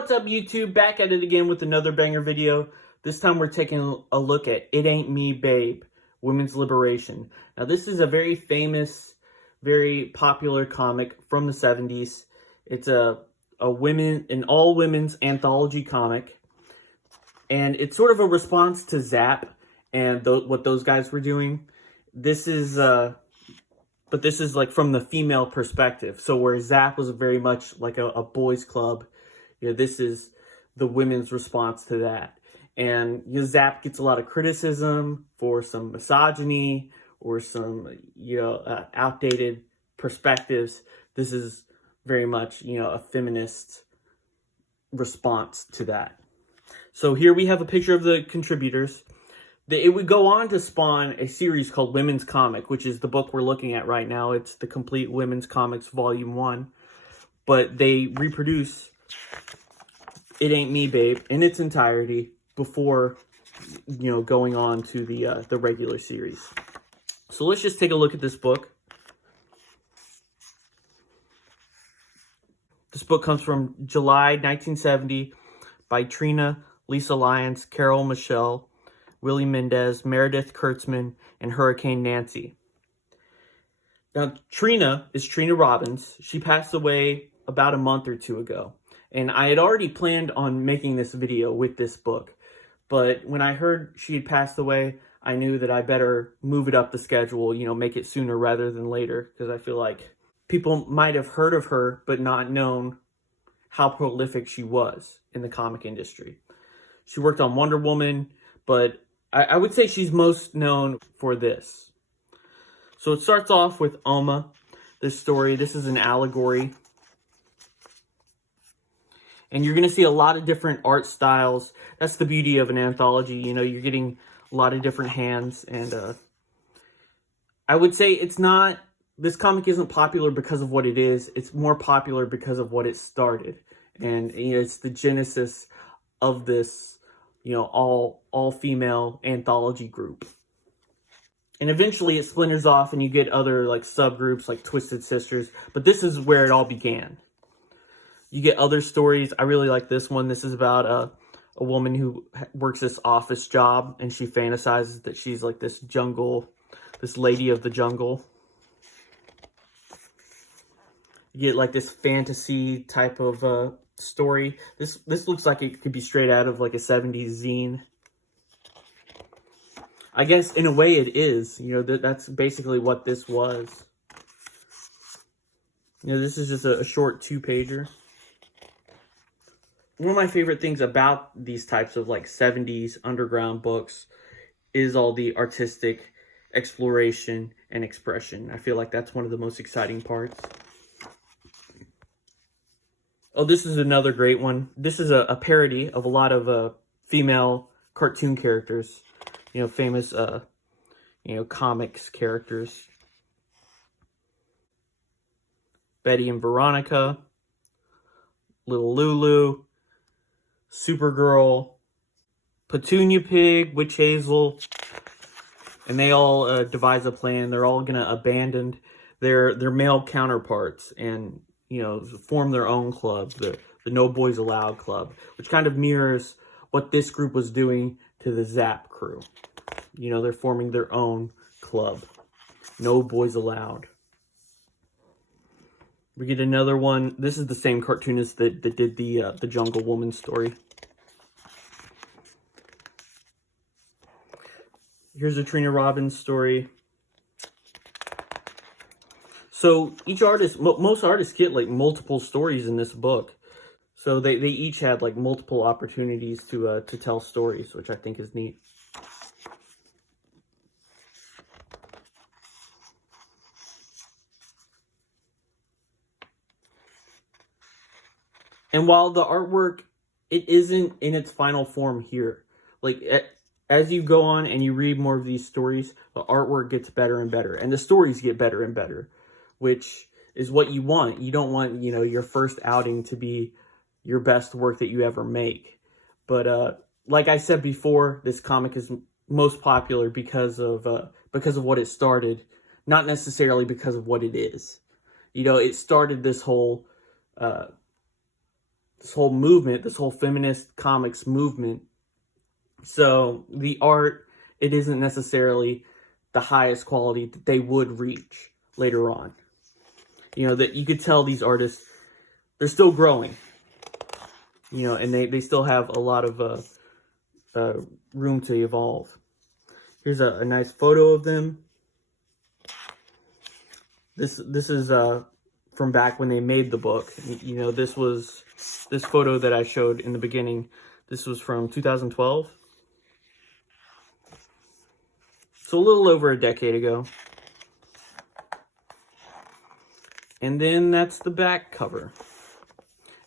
What's up, YouTube? Back at it again with another banger video. This time we're taking a look at It Ain't Me, Babe, Women's Liberation. Now this is a very famous, very popular comic from the 70s. It's an all women's anthology comic. And it's sort of a response to Zap and what those guys were doing. This is like from the female perspective. So where Zap was very much like a boys club, this is the women's response to that. And Zap gets a lot of criticism for some misogyny or some outdated perspectives. This is very much a feminist response to that. So here we have a picture of the contributors. It would go on to spawn a series called Women's Comic, which is the book we're looking at right now. It's the Complete Women's Comics Volume 1. But they reproduce It Ain't Me, Babe in its entirety before, going on to the regular series. So let's just take a look at this book. This book comes from July 1970 by Trina, Lisa Lyons, Carol Michelle, Willie Mendez, Meredith Kurtzman, and Hurricane Nancy. Now, Trina is Trina Robbins. She passed away about a month or two ago. And I had already planned on making this video with this book. But when I heard she had passed away, I knew that I better move it up the schedule, make it sooner rather than later. Because I feel like people might have heard of her, but not known how prolific she was in the comic industry. She worked on Wonder Woman, but I would say she's most known for this. So it starts off with Oma, this story. This is an allegory. And you're going to see a lot of different art styles. That's the beauty of an anthology. You're getting a lot of different hands. And I would say this comic isn't popular because of what it is. It's more popular because of what it started. And it's the genesis of this all-female anthology group. And eventually it splinters off and you get other subgroups like Twisted Sisters, but this is where it all began. You get other stories. I really like this one. This is about a woman who works this office job and she fantasizes that she's like this lady of the jungle. You get this fantasy type of story. This looks like it could be straight out of a 70s zine. I guess in a way it is. That's basically what this was. This is just a short 2-pager. One of my favorite things about these types of 70s underground books is all the artistic exploration and expression. I feel like that's one of the most exciting parts. Oh, this is another great one. This is a parody of a lot of female cartoon characters. Famous, comics characters. Betty and Veronica, Little Lulu, Supergirl, Petunia Pig, Witch Hazel, and they all devise a plan. They're all gonna abandon their male counterparts and form their own club, the No Boys Allowed Club, which kind of mirrors what this group was doing to the Zap crew. They're forming their own club, No Boys Allowed. We get another one. This is the same cartoonist that did the Jungle Woman story. Here's a Trina Robbins story. So each artist, most artists get multiple stories in this book. So they each had multiple opportunities to tell stories, which I think is neat. And while the artwork, it isn't in its final form here. As you go on and you read more of these stories, the artwork gets better and better. And the stories get better and better, which is what you want. You don't want, your first outing to be your best work that you ever make. But like I said before, this comic is most popular because of what it started, not necessarily because of what it is. It started this whole this whole movement, this whole feminist comics movement. So the art, it isn't necessarily the highest quality that they would reach later on. You know, that you could tell these artists, they're still growing, you know, and they still have a lot of room to evolve. Here's a nice photo of them. This is from back when they made the book. You know, this photo that I showed in the beginning. This was from 2012. So a little over a decade ago. And then that's the back cover.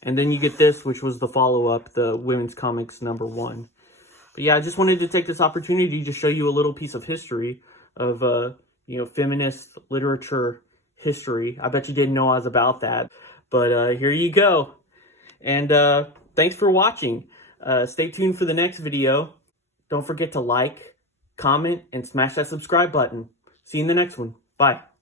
And then you get this, which was the follow-up, the Women's Comics #1. But yeah, I just wanted to take this opportunity to show you a little piece of history of, you know, feminist literature history. I bet you didn't know I was about that. But here you go. And thanks for watching. Stay tuned for the next video. Don't forget to like, comment, and smash that subscribe button. See you in the next one. Bye.